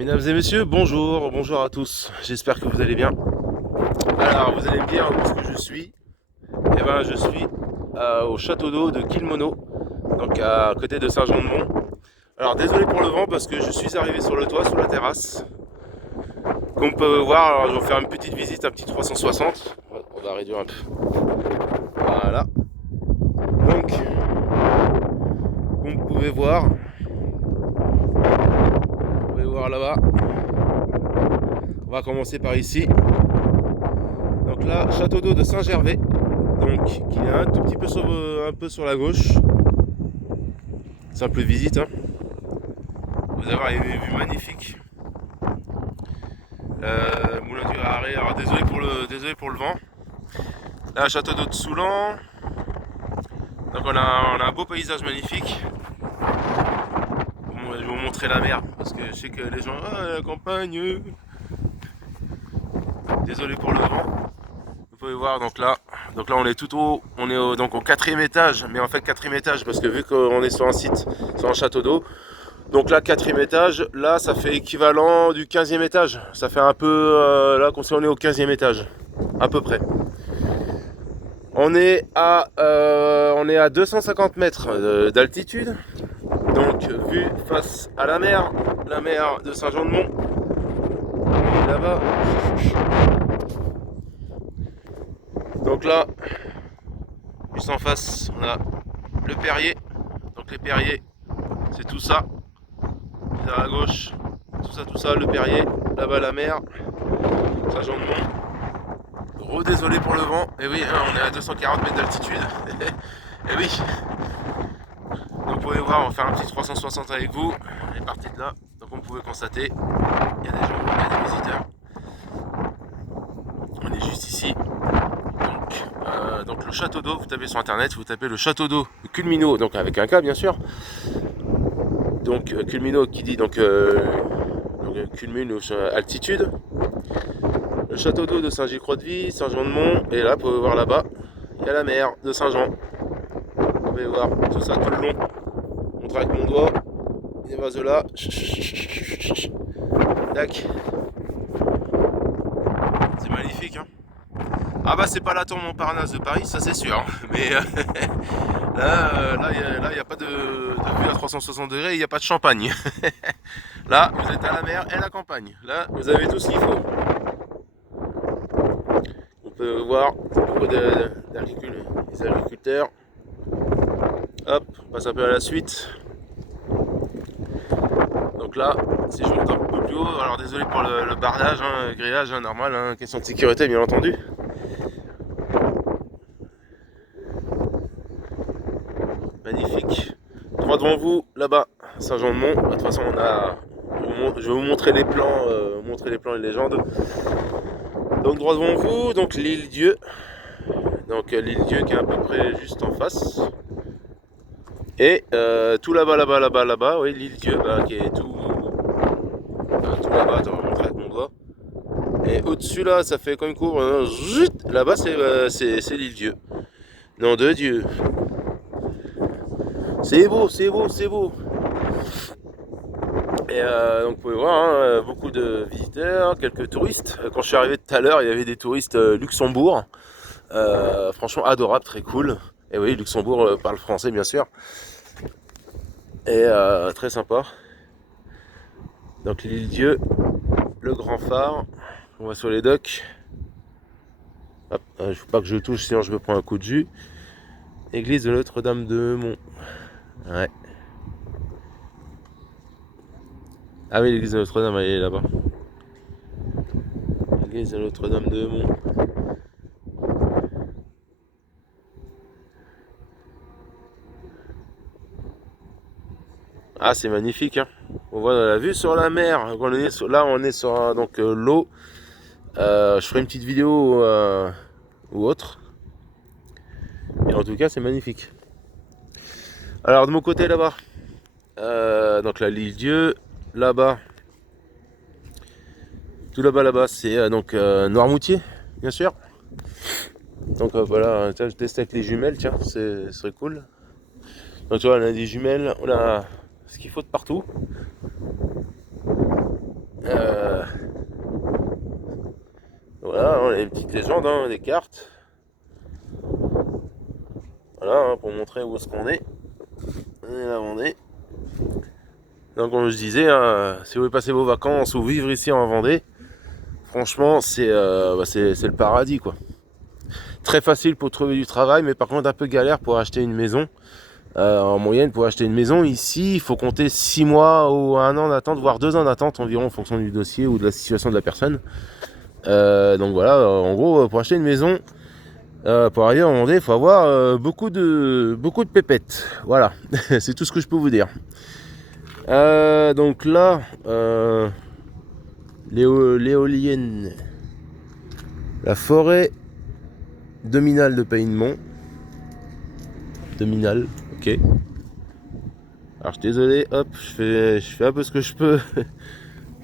Mesdames et messieurs, bonjour, bonjour à tous, j'espère que vous allez bien. Alors vous allez me dire où est-ce que je suis. Eh ben je suis au château d'eau de Quilmono, donc à côté de Saint-Jean-de-Mont. Alors désolé pour le vent parce que je suis arrivé sur le toit, sous la terrasse. Comme on peut voir, alors je vais vous faire une petite visite, un petit 360. On va réduire un peu. Voilà. Donc, comme vous pouvez voir là-bas. On va commencer par ici. Donc là, château d'eau de Saint-Gervais. Donc, qui est un tout petit peu un peu sur la gauche. Simple visite, hein. Vous avez une vue magnifique. Moulin du Haré. Alors désolé pour le vent. Là, château d'eau de Soulan. Donc on a un beau paysage magnifique. Bon, je vais vous montrer la mer parce que je sais que les gens, ah, la campagne. Désolé pour le vent. Vous pouvez voir donc là on est tout haut, on est donc au quatrième étage, mais en fait quatrième étage parce que vu qu'on est sur un site, sur un château d'eau, donc là quatrième étage, là ça fait équivalent du 15e étage, ça fait un peu, là on est au 15e étage, à peu près. On est à 250 mètres d'altitude, donc vue face à la mer de Saint-Jean-de-Mont, là-bas. Donc là, juste en face, on a le Perrier. Donc les Perriers, c'est tout ça. À la gauche, tout ça, le Perrier. Là-bas la mer, Saint-Jean-de-Mont. Gros désolé pour le vent. Et oui, hein, on est à 240 mètres d'altitude. Et oui. Donc vous pouvez voir, on va faire un petit 360 avec vous. On est parti de là. Donc on pouvait constater, il y a des gens, il y a des visiteurs. On est juste ici. Donc le château d'eau, vous tapez sur internet, vous tapez le château d'eau de Culmino, donc avec un K bien sûr. Donc Culmino qui dit donc culmine altitude. Le château d'eau de Saint-Gilles-Croix-de-Vie, Saint-Jean-de-Mont, et là, vous pouvez voir là-bas, il y a la mer de Saint-Jean. Vous pouvez voir tout ça tout le long. Je montre avec mon doigt. Il va de là. Tac. C'est magnifique, hein. Ah bah c'est pas la tour Montparnasse de Paris, ça c'est sûr. Mais là, il n'y a pas de vue à 360 degrés, il n'y a pas de champagne. Là, vous êtes à la mer et la campagne. Là, vous avez tout ce qu'il faut. On peut voir beaucoup des agriculteurs. Hop, on passe un peu à la suite. Donc là, si je monte un peu plus haut, alors désolé pour le bardage, hein, le grillage, hein, normal, hein, question de sécurité bien entendu. Magnifique. Droit devant vous, là-bas, Saint-Jean-de-Mont. De toute façon, je vais vous montrer les plans, et les légendes. Donc droit devant vous, donc l'île Dieu. Donc l'île Dieu qui est à peu près juste en face. Et tout là-bas, oui, l'île Dieu, bah, qui est tout là-bas, attends, je vais montrer avec mon doigt. Et au-dessus là, ça fait comme une courbe, là-bas c'est l'île Dieu. Nom de Dieu. C'est beau, c'est beau, c'est beau. Et donc vous pouvez voir, hein, beaucoup de visiteurs, quelques touristes. Quand je suis arrivé tout à l'heure, il y avait des touristes Luxembourg. Franchement adorable, très cool. Et oui, Luxembourg parle français bien sûr. Et très sympa. Donc l'île Dieu, le grand phare. On va sur les docks. Hop, il ne faut pas que je touche, sinon je me prends un coup de jus. Église de Notre-Dame-de-Mont. Ouais. Ah oui, l'église de Notre-Dame, elle est là-bas. L'église de Notre-Dame-de-Mont. Ah, c'est magnifique, hein. On voit la vue sur la mer. Là, on est sur donc l'eau. Je ferai une petite vidéo ou autre. Et en tout cas, c'est magnifique. Alors, de mon côté, là-bas, donc là, l'île Dieu. Là-bas, tout là-bas, c'est donc Noirmoutier, bien sûr. Donc voilà, tiens, je teste avec les jumelles, tiens, ce serait cool. Donc tu vois, on a des jumelles, on a ce qu'il faut de partout. Euh, voilà, on a une petite légende, hein, des cartes. Voilà, hein, pour montrer où est-ce qu'on est. Et là, on est. Donc, comme je disais, hein, si vous voulez passer vos vacances ou vivre ici en Vendée, franchement, c'est le paradis, quoi. Très facile pour trouver du travail, mais par contre, un peu galère pour acheter une maison. En moyenne, pour acheter une maison, ici, il faut compter 6 mois ou 1 an d'attente, voire 2 ans d'attente environ en fonction du dossier ou de la situation de la personne. Donc voilà, en gros, pour acheter une maison, pour arriver en Vendée, il faut avoir beaucoup de pépettes. Voilà, c'est tout ce que je peux vous dire. Donc là, l'éolienne, la forêt dominale de Pays-de-Mont. Dominale, ok. Alors je suis désolé, hop, je fais un peu ce que je peux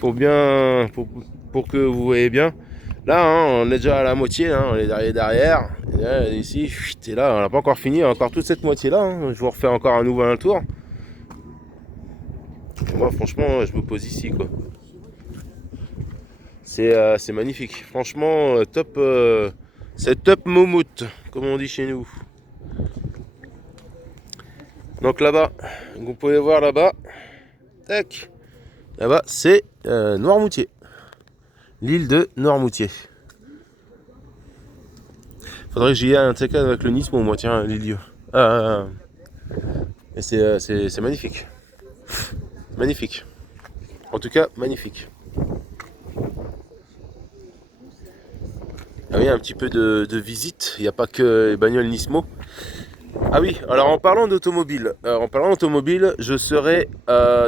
pour que vous voyez bien. Là, hein, on est déjà à la moitié, hein, on est derrière. Et là, ici, et là, on n'a pas encore fini, encore toute cette moitié-là. Hein. Je vous refais encore un nouvel tour. Moi, franchement, je me pose ici, quoi. C'est magnifique. Franchement, top. C'est top Momout, comme on dit chez nous. Donc là-bas, vous pouvez voir là-bas. Tac. Là-bas, c'est Noirmoutier. L'île de Noirmoutier. Faudrait que j'y aille un de ces cas avec le Nismo, moi, tiens, l'île. Et c'est magnifique. Magnifique. En tout cas, magnifique. Ah oui, un petit peu de visite. Il n'y a pas que les bagnoles Nismo. Ah oui, alors en parlant d'automobile, je serai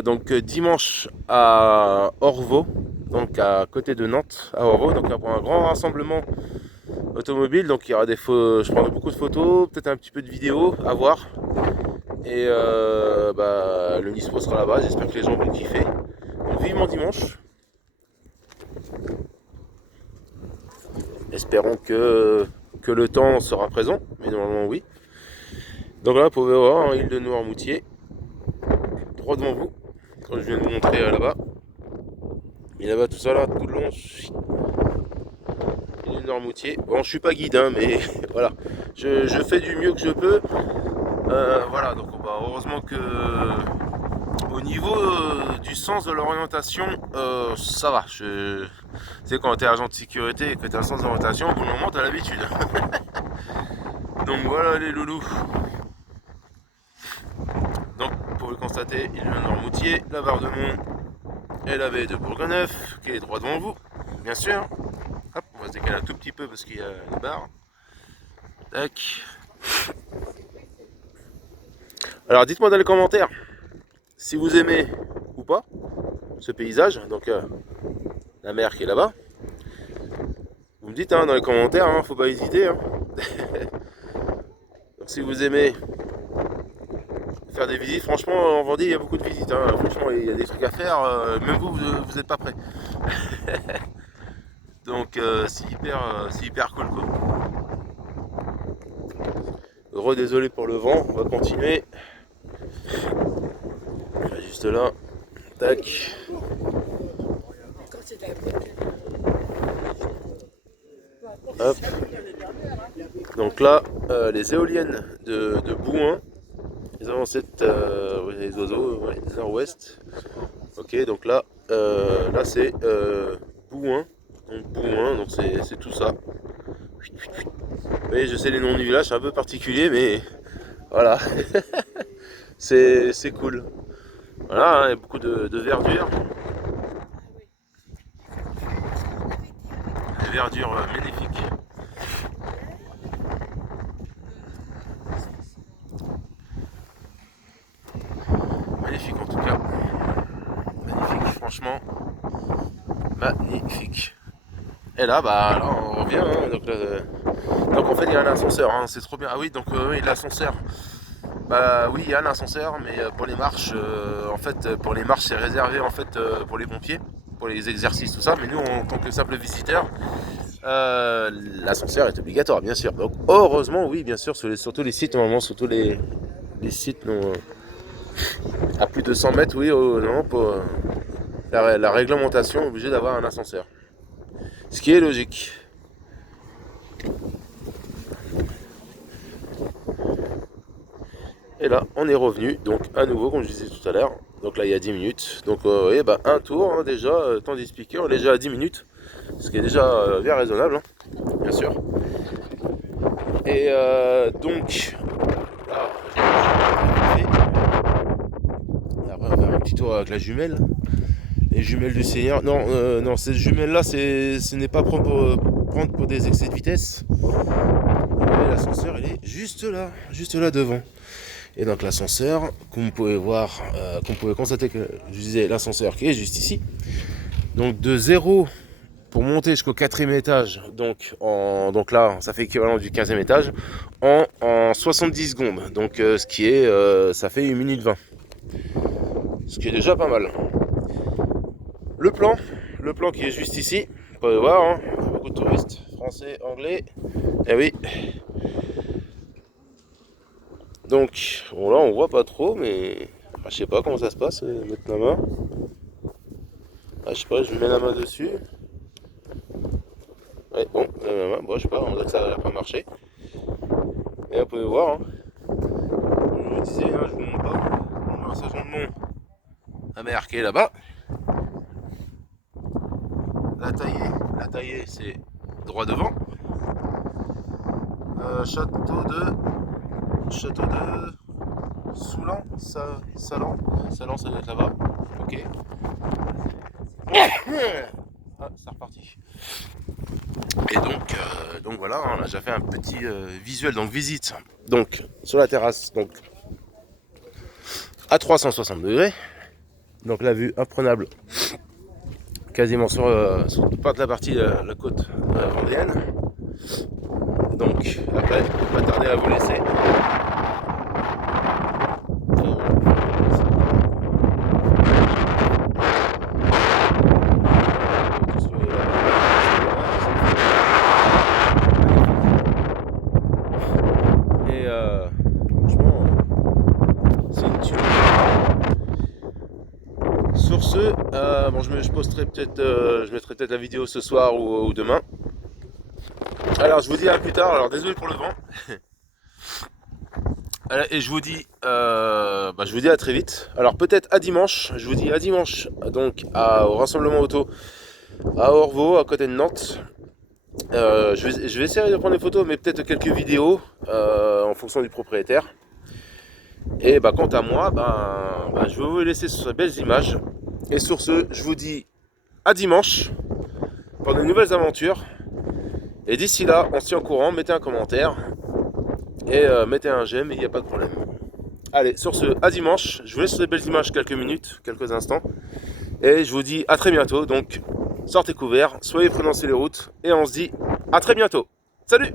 donc dimanche à Orvaux, donc à côté de Nantes, à Orvaux, donc pour un grand rassemblement automobile. Donc il y aura je prendrai beaucoup de photos, peut-être un petit peu de vidéos à voir. Et le Nismo sera là-bas, j'espère que les gens vont kiffer. Donc vivement dimanche. Espérons que le temps sera présent, mais normalement oui. Donc là, vous pouvez voir, île de Noirmoutier, droit devant vous, comme je viens de vous montrer là-bas. Et là-bas, tout ça là, tout le long, île de Noirmoutier. Bon, je suis pas guide, hein, mais voilà, je fais du mieux que je peux. Voilà, donc heureusement que au niveau du sens de l'orientation, ça va. Tu sais, quand tu es agent de sécurité et que tu as le sens d'orientation, au bout d'un moment, tu as l'habitude. Donc voilà les loulous. Donc, vous pouvez constater, il y a un Noirmoutier, la barre de Mont et la baie de Bourgneuf, qui est droit devant vous, bien sûr. Hop, on va se décaler un tout petit peu parce qu'il y a les barres. Tac. Alors, dites-moi dans les commentaires si vous aimez ou pas ce paysage, donc la mer qui est là-bas. Vous me dites dans les commentaires, faut pas hésiter. Donc, si vous aimez faire des visites, franchement en Vendée il y a beaucoup de visites, franchement il y a des trucs à faire, même vous n'êtes pas prêts. Donc c'est hyper cool quoi. Désolé pour le vent, on va continuer. Juste là, tac. Hop. Donc là, les éoliennes de Bouin. Les avancettes, les oiseaux, les nord-ouest. Ok, donc là, c'est Bouin. Donc Bouin, donc c'est tout ça. Oui, je sais les noms du village, c'est un peu particulier, mais voilà. c'est cool. Voilà, il y a beaucoup de verdure. Des verdures magnifiques. Magnifique en tout cas. Magnifique, franchement. Magnifique. Et là, là on revient. Donc en fait, il y a un ascenseur. C'est trop bien. Ah oui, donc oui, l'ascenseur. Oui, il y a un ascenseur, mais pour les marches, en fait, pour les marches, c'est réservé en fait pour les pompiers, pour les exercices, tout ça. Mais nous, en tant que simple visiteur, l'ascenseur est obligatoire, bien sûr. Donc heureusement, oui, bien sûr, surtout les sites, normalement, surtout les sites non, à plus de 100 mètres, oui, non, la réglementation est obligée d'avoir un ascenseur. Ce qui est logique. Et là, on est revenu, donc à nouveau, comme je disais tout à l'heure. Donc là, il y a 10 minutes. Donc, vous voyez, bah, un tour, hein, déjà, temps d'expliquer, on est déjà à 10 minutes. Ce qui est déjà bien raisonnable, hein, bien sûr. Et donc, là, et après, on va faire un petit tour avec la jumelle. Les jumelles du Seigneur. Non, non, ces jumelles-là, ce n'est pas prendre pour des excès de vitesse. L'ascenseur, il est juste là devant. Et donc l'ascenseur, comme vous pouvez voir, comme vous pouvez constater que je disais l'ascenseur qui est juste ici. Donc de 0 pour monter jusqu'au 4e étage, donc là ça fait équivalent du 15e étage, en 70 secondes. Donc ce qui est, ça fait 1 minute 20. Ce qui est déjà pas mal. Le plan qui est juste ici, vous pouvez voir, hein, beaucoup de touristes, français, anglais, et oui. Donc, bon là on voit pas trop, mais je sais pas comment ça se passe, mettre la main. Je sais pas, je mets la main dessus. Ouais, bon, la main, bon, je sais pas, on dirait que ça va pas marcher. Et vous pouvez voir, hein. Comme je vous disais, hein, je vous montre pas. On va sachant de mon à marqué là-bas. La taillée c'est droit devant. Château de Soulan, Salan, ça doit être là-bas. Ok. Ah, c'est reparti. Et donc voilà, on a déjà fait un petit visuel, donc visite. Donc sur la terrasse, donc à 360 degrés. Donc la vue imprenable quasiment sur toute la partie de la côte vendéenne. Donc après, pas tarder à vous laisser. Et franchement, c'est une tuerie. Sur ce, bon, je posterai peut-être, je mettrai peut-être la vidéo ce soir ou demain. Alors je vous dis à plus tard. Alors désolé pour le vent. Et je vous dis à très vite. Alors peut-être à dimanche. Je vous dis à dimanche. Donc au rassemblement auto à Orvaux, à côté de Nantes. Je vais essayer de prendre des photos, mais peut-être quelques vidéos en fonction du propriétaire. Et quant à moi, je vais vous laisser sur ces belles images. Et sur ce, je vous dis à dimanche pour de nouvelles aventures. Et d'ici là, on se tient au courant, mettez un commentaire et mettez un j'aime, il n'y a pas de problème. Allez, sur ce, à dimanche. Je vous laisse sur ces belles images quelques minutes, quelques instants. Et je vous dis à très bientôt. Donc, sortez couverts, soyez prudents sur les routes. Et on se dit à très bientôt. Salut!